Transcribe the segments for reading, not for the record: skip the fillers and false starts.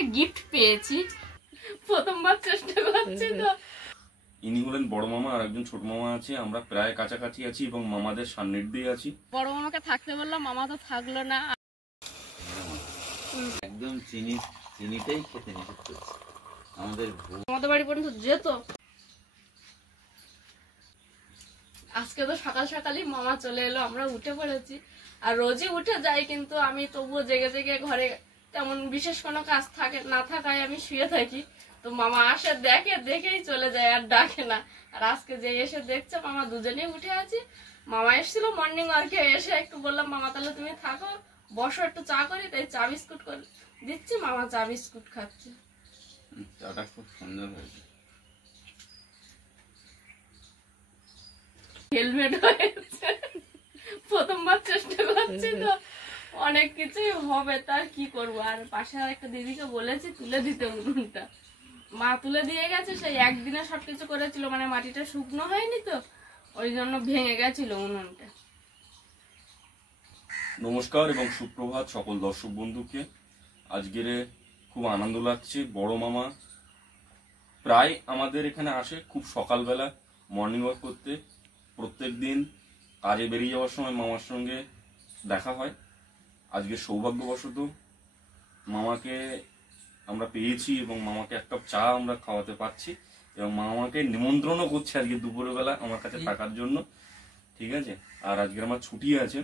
একটা গিফট পেয়েছি, প্রথমবার চেষ্টা করছি তো। ইনি হলেন বড় মামা, আর একজন ছোট মামা আছে। আমরা প্রায় কাছাকাছি আছি এবং মামাদের সান্নিধ্যে আছি। বড় মামাকে থাকতে বললাম, মামা তো থাকলো না। একদম চিনিটাই খেতে নিষেধ করছে আমাদের বাড়ি পর্যন্ত যেত। আজকে তো সকাল সকালই মামা চলে এলো, আমরা উঠে পড়েছি। আর রোজই উঠে যাই, কিন্তু আমি তবুও জেগে জেগে ঘরে তেমন বিশেষ কোনো কাজ থাকে না থাকায় আমি শুয়ে থাকি। তো মামা আসে, দেখেই চলে যায়, আর ডাকে না। আর আজকে যে এসে দেখছে মামা দুজনেই উঠে আছি। মামা এসেছিল মর্নিং ওয়ার্কে, এসে একটু বললাম মামা তাহলে তুমি থাকো, বসো একটু চা করি, তাই চা বিস্কুট করে দিচ্ছি। মামা চা বিস্কুট খাচ্ছে। চাটা খুব সুন্দর হয়েছে। হেলমেট হয়েছে, প্রথমবার চেষ্টা করছি তো, অনেক কিছুই হবে, তার কি করবো। আর পাশে একটা দিদিকে বলেছি তুলে দিতে উনুনটা, মা তুলে দিয়ে গেছে। সেই একদিনে সবকিছু করেছিল, মানে মাটিটা শুকনো হয়নি তো, ওই জন্য ভেঙে গেছিল উনুনটা। নমস্কার এবং সুপ্রভাত সকল দর্শক বন্ধুকে। আজকের খুব আনন্দ লাগছে। বড় মামা প্রায় আমাদের এখানে আসে খুব সকালবেলা মর্নিং ওয়াক করতে। প্রত্যেক দিন কাজে বেরিয়ে যাওয়ার সময় মামার সঙ্গে দেখা হয়। আজকে সৌভাগ্যবশত মামাকে আমরা পেয়েছি এবং মামাকে এক কাপ চা আমরা খাওয়াতে পারছি, এবং মামাকে নিমন্ত্রণও করছে আজকে দুপুরবেলা আমার কাছে থাকার জন্য। ঠিক আছে, আর আজকে আমার ছুটি আছে।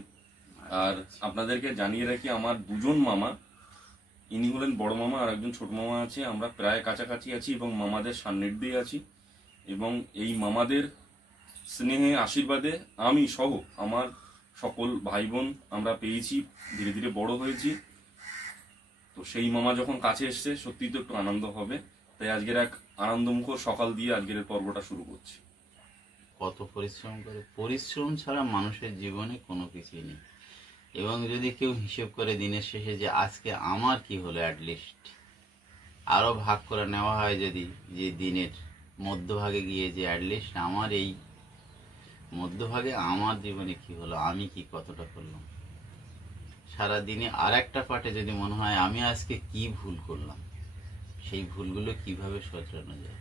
আর আপনাদেরকে জানিয়ে রাখি, আমার দুজন মামা, ইনি হলেন বড় মামা, আর একজন ছোট মামা আছে। আমরা প্রায় কাছাকাছি আছি এবং মামাদের সান্নিধ্যে আছি। এবং এই মামাদের স্নেহে আশীর্বাদে আমি সহ আমার সকল ভাই বোন আমরা পেয়েছি, ধীরে ধীরে বড় হয়েছি। তো সেই মামা যখন কাছে এসছে, সত্যি তো একটু আনন্দ হবে। তাই আজকের এক আনন্দমুখর সকাল দিয়ে আজকের পর্বটা শুরু করছি। কত পরিশ্রম করে, পরিশ্রম ছাড়া মানুষের জীবনে কোনো কিছুই নেই। এবং যদি কেউ হিসেব করে দিনের শেষে যে আজকে আমার কি হলো, অ্যাটলিস্ট আরো ভাগ করে নেওয়া হয়, যদি যে দিনের মধ্যভাগে গিয়ে যে অ্যাটলিস্ট আমার এই মধ্যভাগে আমার জীবনে কি হলো, আমি কি কতটা করলাম সারাদিনে, আর একটা পার্টে যদি মনে হয় আমি আজকে কি ভুল করলাম, সেই ভুলগুলো কিভাবে শোধরানো যায়,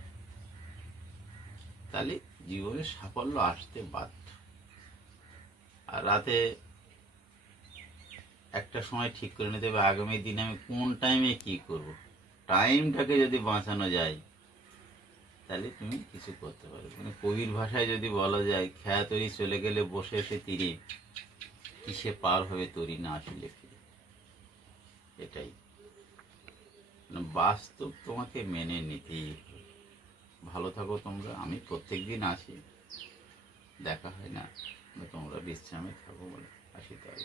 তাহলে জীবনে সাফল্য আসতে বাধ্য। আর রাতে একটা সময় ঠিক করে নিতে হবে আগামী দিনে আমি কোন টাইমে কি করব। টাইমটাকে যদি বাঁচানো যায় তাহলে তুমি কিছু করতে পারবে। মানে কবির ভাষায় যদি বলা যায়, খেয়া তরি চলে গেলে বসে এসে তীরে, কিসে পার হবে তরি না আসলে ফিরে। এটাই বাস্তব, তোমাকে মেনে নিতেই হবে। ভালো থাকো তোমরা। আমি প্রত্যেকদিন আসি, দেখা হয় না, তোমরা বিশ্রামে থাকো বলে আসি। তাই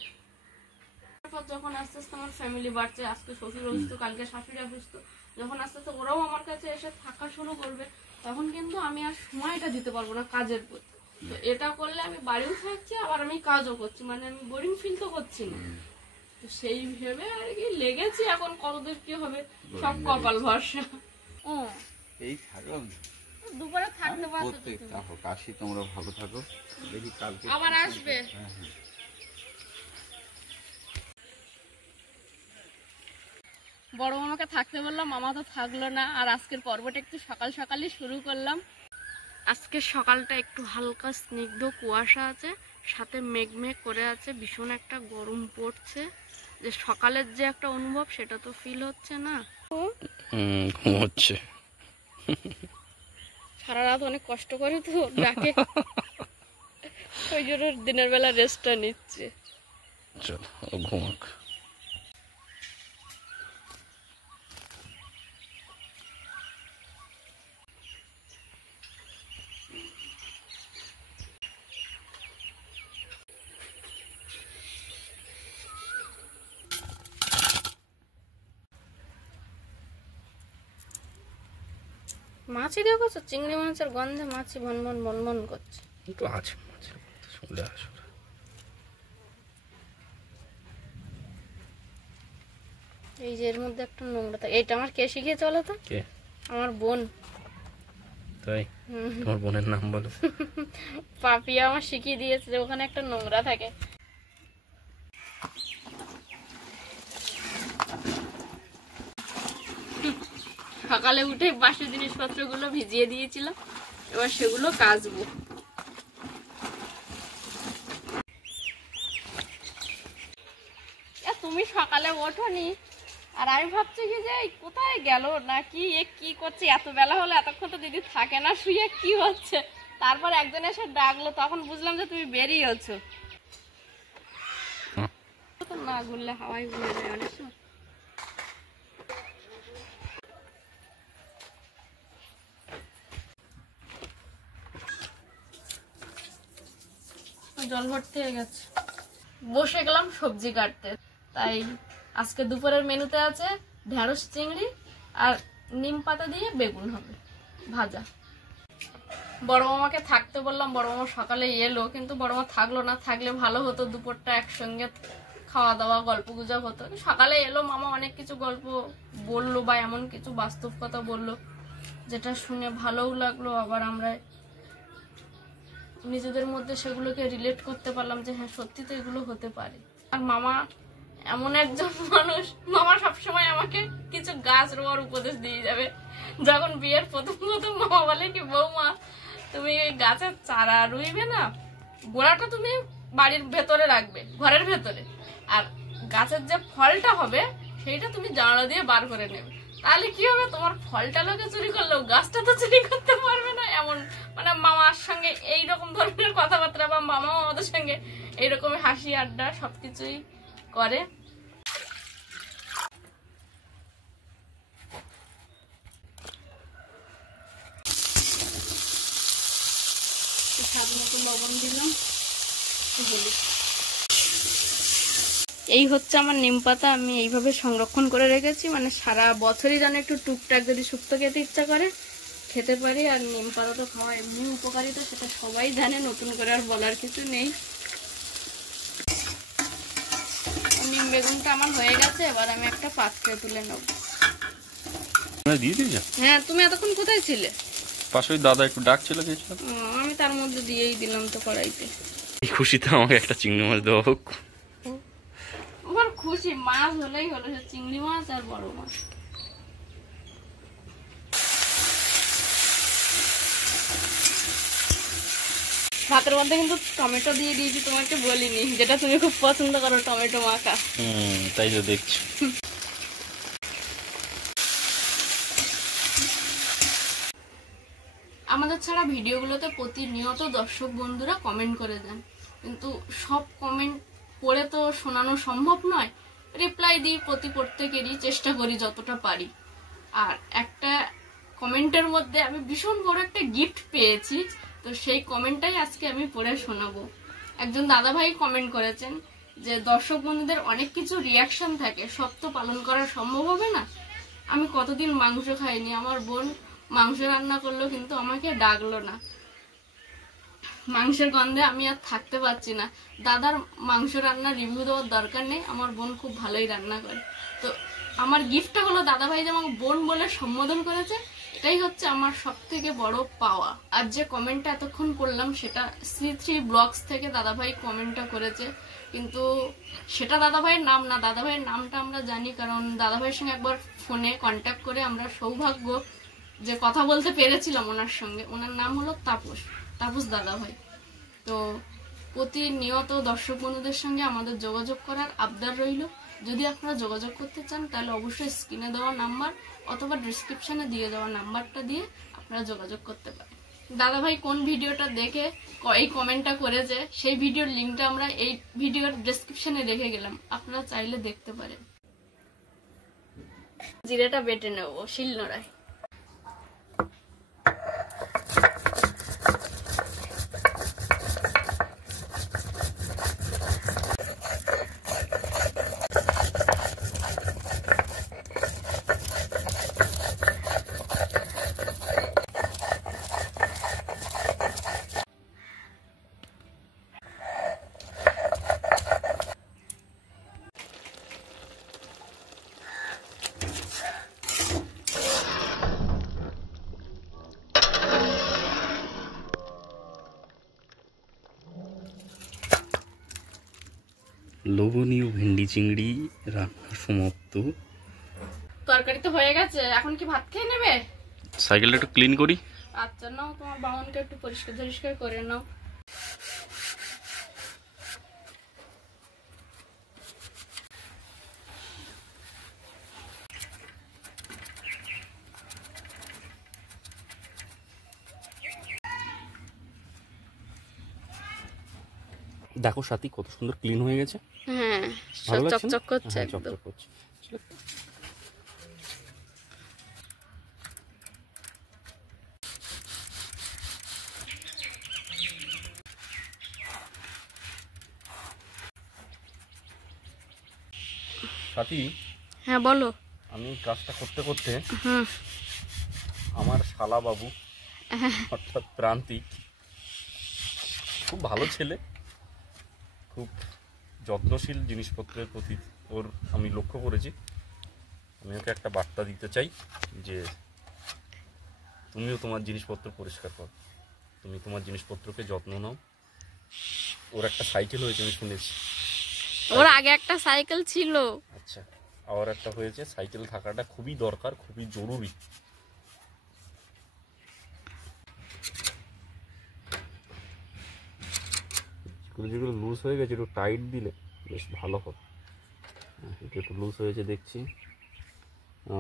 যখন আস্তে আস্তে আমার ফ্যামিলি বাড়ছে, আজকে শ্বশুর অসুস্থ, কালকে শাশুড়ি অসুস্থ, যখন আস্তে আস্তে ওরাও আমার কাছে এসে থাকা শুরু করবে, তখন কিন্তু আমি আর সময়টা দিতে পারবো না কাজের প্রতি। তো এটা করলে আমি বাড়িও থাকছি, আবার আমি কাজও করছি, মানে আমি বোরিং ফিল তো করছি না। তো সেই ভেবে আর কি লেগেছি। এখন কতদূর কি হবে সব কপাল ভরসা। এই থাকো, দুপুরে থাকতে পারবো, কাশি তোমরা ভালো থাকো, দেখি কালকে আবার আসবে। বড় মামাকে থাকতে বললাম, মামা তো থাকলো না। আর আজকের পর্বটা একটু সকাল সকালই শুরু করলাম। আজকের সকালটা একটু হালকা স্নিগ্ধ কুয়াশা আছে, সাথে মেঘ করে আছে, ভীষণ একটা গরম পড়ছে। যে সকালের যে একটা অনুভব, সেটা তো ফিল হচ্ছে না। ঘুমোচ্ছে সারা রাত অনেক কষ্ট করে তো ডাকে, ওই জন্য দিনের বেলা রেস্টটা নিচ্ছে। চল ঘুমাক। মাছি দেখো, চিংড়ি মাছের গন্ধে মাছি ভনভন ভনভন করছে। একটু আছে মাছের গন্ধ, শুনলে আসলে এই যে এর মধ্যে একটা নোংরা থাকে। এইটা আমার কে শিখিয়ে চলে তো? কে? আমার বোন। তাই? তোমার বোনের নাম বলো। পাপিয়া আমার শিখিয়ে দিয়েছে যে ওখানে একটা নোংরা থাকে। সকালে উঠে বাসি জিনিসপত্রগুলো ভিজিয়ে দিয়েছিলাম, এবার সেগুলো কাচবো। তুমি সকালে ওঠোনি, আর আমি ভাবছি কি যে কোথায় গেল নাকি কি করছে, এত বেলা হলো এতক্ষণ তো দিদি থাকে না, শুয়ে কি হচ্ছে। তারপর একজন এসে ডাকলো, তখন বুঝলাম যে তুমি বেরিয়েছো। না ঘুরলে হাওয়াই ঘুরে যায় অনেক সময়। জল ভর্তি হয়ে গেছে। বসে গেলাম সবজি কাটতে। তাই আজকে দুপুরের মেনুতে আছে ঢেঁড়স চিংড়ি আর নিম পাতা দিয়ে বেগুন হবে ভাজা। বড় মামাকে থাকতে বললাম, বড় মামা সকালে এলো, কিন্তু বড় মা থাকলো না। থাকলে ভালো হতো, দুপুরটা একসঙ্গে খাওয়া দাওয়া গল্প গুজব হতো। সকালে এলো মামা, অনেক কিছু গল্প বললো বা এমন কিছু বাস্তব কথা বললো যেটা শুনে ভালোও লাগলো, আবার আমরা নিজেদের মধ্যে সেগুলোকে রিলেট করতে পারলাম যে হ্যাঁ সত্যি তো এগুলো হতে পারে। আর মামা এমন একজন মানুষ, মামা সবসময় আমাকে কিছু গাছ রোয়ার উপদেশ দিয়ে যাবে। যখন বিয়ের প্রথম মামা বলে কি, বৌমা তুমি গাছের চারা রুইবে না, গোড়াটা তুমি বাড়ির ভেতরে রাখবে, ঘরের ভেতরে, আর গাছের যে ফলটা হবে সেইটা তুমি জানলা দিয়ে বার করে নেবে। তাহলে কি হবে, তোমার ফলটা লোকে চুরি করলেও গাছটা তো চুরি করতে পারবে না। এমন মানে মামার সঙ্গে এইরকম ধরনের কথাবার্তা, বা মামাও আমাদের সঙ্গে এইরকম হাসি আড্ডা সবকিছুই করে। স্বাদ মতো লবণ দিলাম, হলুদ। এই হচ্ছে আমার নিম পাতা, আমি এইভাবে সংরক্ষণ করে রেখেছি, মানে সারা বছরই যেন একটু টুকটাক যদি শুক্তো খেতে ইচ্ছা করে খেতে পারি। আর নিম পাতা তো খাওয়া এমনি উপকারিতা, সেটা সবাই জানে, নতুন করে আর বলার কিছু নেই। নিম বেগুনটা আমার হয়ে গেছে, এবার আমি একটা পাত্রে তুলে নেব। হ্যাঁ, তুমি এতক্ষণ কোথায় ছিলে? পাশে দাদা একটু ডাকছিল, গেছিলাম। আমি তার মধ্যে দিয়েই দিলাম তো কড়াইতে। খুশিতে আমাকে একটা চিংড়ি মাছ দেওয়া হোক। আমার খুশি, মাছ হলেই হলো, সে চিংড়ি মাছ আর বড় মাছ। ভাতের মধ্যে কিন্তু টমেটো দিয়ে দিয়েছি, তোমাকে বলিনি, যেটা তুমি খুব পছন্দ করো, টমেটো মাখা। তাই তো দেখছি। আমাদের ছাড়া ভিডিওগুলোতে প্রতিনিয়ত দর্শক বন্ধুরা কমেন্ট করে দেন, কিন্তু সব কমেন্ট পড়ে তো শোনানো সম্ভব নয়। রিপ্লাই দিই প্রত্যেকেরই, চেষ্টা করি যতটা পারি। আর একটা কমেন্টের মধ্যে আমি ভীষণ বড় একটা গিফট পেয়েছি, তো সেই কমেন্টটাই আজকে আমি পড়ে শোনাবো। একজন দাদাভাই কমেন্ট করেছেন যে দর্শক বন্ধুদের অনেক কিছু রিয়াকশন থাকে, সব তো পালন করা সম্ভব হবে না। আমি কতদিন মাংস খাইনি, আমার বোন মাংস রান্না করলো কিন্তু আমাকে ডাকলো না, মাংসের গন্ধে আমি আর থাকতে পারছি না। দাদার মাংস রান্নার রিভিউ দেওয়ার দরকার নেই, আমার বোন খুব ভালোই রান্না করে। তো আমার গিফটটা হলো দাদাভাই যে আমাকে বোন বলে সম্বোধন করেছে, এটাই হচ্ছে আমার সব থেকে বড় পাওয়া। আর যে কমেন্টটা এতক্ষণ করলাম সেটা C3 ব্লগস থেকে দাদাভাই কমেন্টটা করেছে, কিন্তু সেটা দাদাভাইয়ের নাম না। দাদাভাইয়ের নামটা আমরা জানি, কারণ দাদাভাইয়ের সঙ্গে একবার ফোনে কন্ট্যাক্ট করে আমরা সৌভাগ্য যে কথা বলতে পেরেছিলাম ওনার সঙ্গে। ওনার নাম হলো তাপস দাদাভাই। তো প্রতিনিয়ত দর্শক বন্ধুদের সঙ্গে আমাদের যোগাযোগ করার আবদার রইল। যদি আপনারা যোগাযোগ করতে চান তাহলে অবশ্যই স্ক্রিনে দেওয়া নাম্বার অথবা ডেসক্রিপশনে দিয়ে দেওয়া নাম্বারটা দিয়ে আপনারা যোগাযোগ করতে পারেন। দাদাভাই কোন ভিডিওটা দেখে এই কমেন্টটা করেছে সেই ভিডিওর লিঙ্কটা আমরা এই ভিডিওর ডেসক্রিপশনে রেখে গেলাম, আপনারা চাইলে দেখতে পারেন। জিরেটা বেটে নেব শিলনোড়ায়। লোভনীয় ভেন্ডি চিংড়ি রান্না সমাপ্ত। তরকারি তো হয়ে গেছে, এখন কি ভাত খেয়ে নেবে? সাইকেলটা একটু ক্লিন করি। আচ্ছা নাও, তোমার বাহনকে একটু পরিষ্কার করে নাও। দেখো সাথী কত সুন্দর ক্লিন হয়ে গেছে। হ্যাঁ, ভালো লাগছে না? চকচক করছে হ্যাঁ, একদম। চকচক করছে। সাথী, হ্যাঁ বলো। আমি কাজটা করতে করতে হুম। আমার শালা বাবু অর্থাৎ প্রান্তিক, খুব ভালো ছেলে, খুব যত্নশীল জিনিসপত্রের প্রতি ওর আমি লক্ষ্য করেছি। আমি ওকে একটা বার্তা দিতে চাই যে তুমিও তোমার জিনিসপত্র পরিষ্কার করো, তুমি তোমার জিনিসপত্রকে যত্ন নাও। ওর একটা সাইকেল হয়েছে আমি শুনেছি। ওর আগে একটা সাইকেল ছিল। আচ্ছা, আবার একটা হয়েছে। সাইকেল থাকাটা খুবই দরকার, খুবই জরুরি। যেগুলো লুজ হয়ে গেছে একটু টাইট দিলে বেশ ভালো হবে। এটা একটু লুজ হয়েছে দেখছি।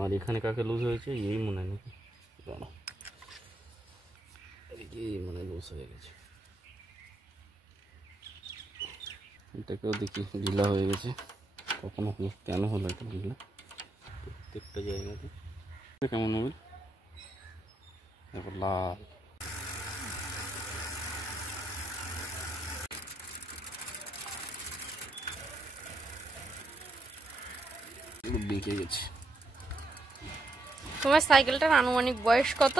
আর এখানে কাকে লুজ হয়েছে এই মনে হয় নাকি, দাঁড়াও, এই মনে লুজ হয়ে গেছে। এটাকেও দেখি ঢিলা হয়ে গেছে। কখনো হলো, কেন হলো এটা ঢিলা প্রত্যেকটা জায়গাতে। কেমন মোবাইল দেখো, লাল। বেঁকে গেছে। তোমার সাইকেলটার আনুমানিক বয়স কত?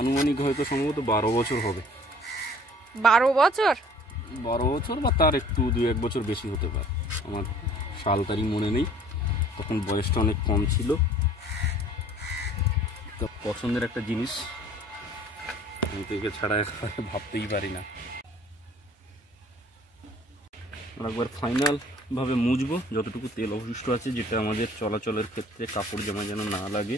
আনুমানিক হয়তো সম্ভবত 12 বছর হবে। 12 বছর? 12 বছর বা তার একটু 2-1 বছর বেশি হতে পারে। আমার সাল তারিখ মনে নেই, তখন বয়সটা অনেক কম ছিল। তো পছন্দের একটা জিনিস, আমি তো একে ছাড়া একেবারে ভাবতেই পারি না। একবার ফাইনাল ভাবে মুছবো যতটুকু তেল অবশিষ্ট আছে, যেটা আমাদের চলাচলের ক্ষেত্রে কাপড় জামা যেন না লাগে।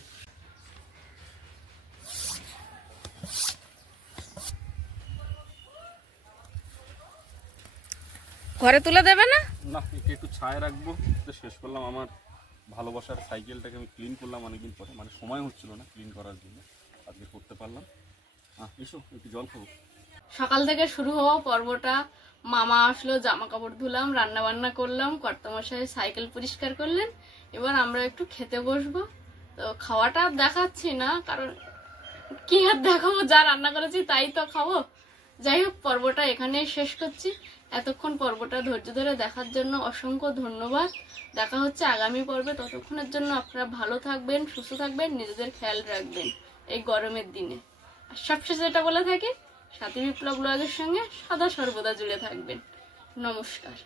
ঘরে তুলে দেবে না? না, একে একটু ছায়া রাখবো। তো শেষ করলাম আমার ভালোবাসার সাইকেলটাকে আমি ক্লিন করলাম অনেকদিন পরে, মানে সময় হচ্ছিল না ক্লিন করার জন্য, আজকে করতে পারলাম। এসো একটু জল খাবো। সকাল থেকে শুরু হওয়া পর্বটা, মামা আসলো, জামা কাপড় ধুলাম, রান্না বান্না করলাম, কর্তামশাই সাইকেল পরিষ্কার করলেন। এবার আমরা একটু খেতে বসবো। তো খাওয়াটা দেখাচ্ছি না, কারণ কি আর দেখাবো, যা রান্না করেছি তাই তো খাবো। যাই হোক, পর্বটা এখানেই শেষ করছি। এতক্ষণ পর্বটা ধৈর্য ধরে দেখার জন্য অসংখ্য ধন্যবাদ। দেখা হচ্ছে আগামী পর্বে। ততক্ষণের জন্য আপনারা ভালো থাকবেন, সুস্থ থাকবেন, নিজেদের খেয়াল রাখবেন এই গরমের দিনে। আর সবশেষে যেটা বলে থাকি, সাথী বিপ্লব ব্লগের সঙ্গে সদা সর্বদা জুড়ে থাকবেন। নমস্কার।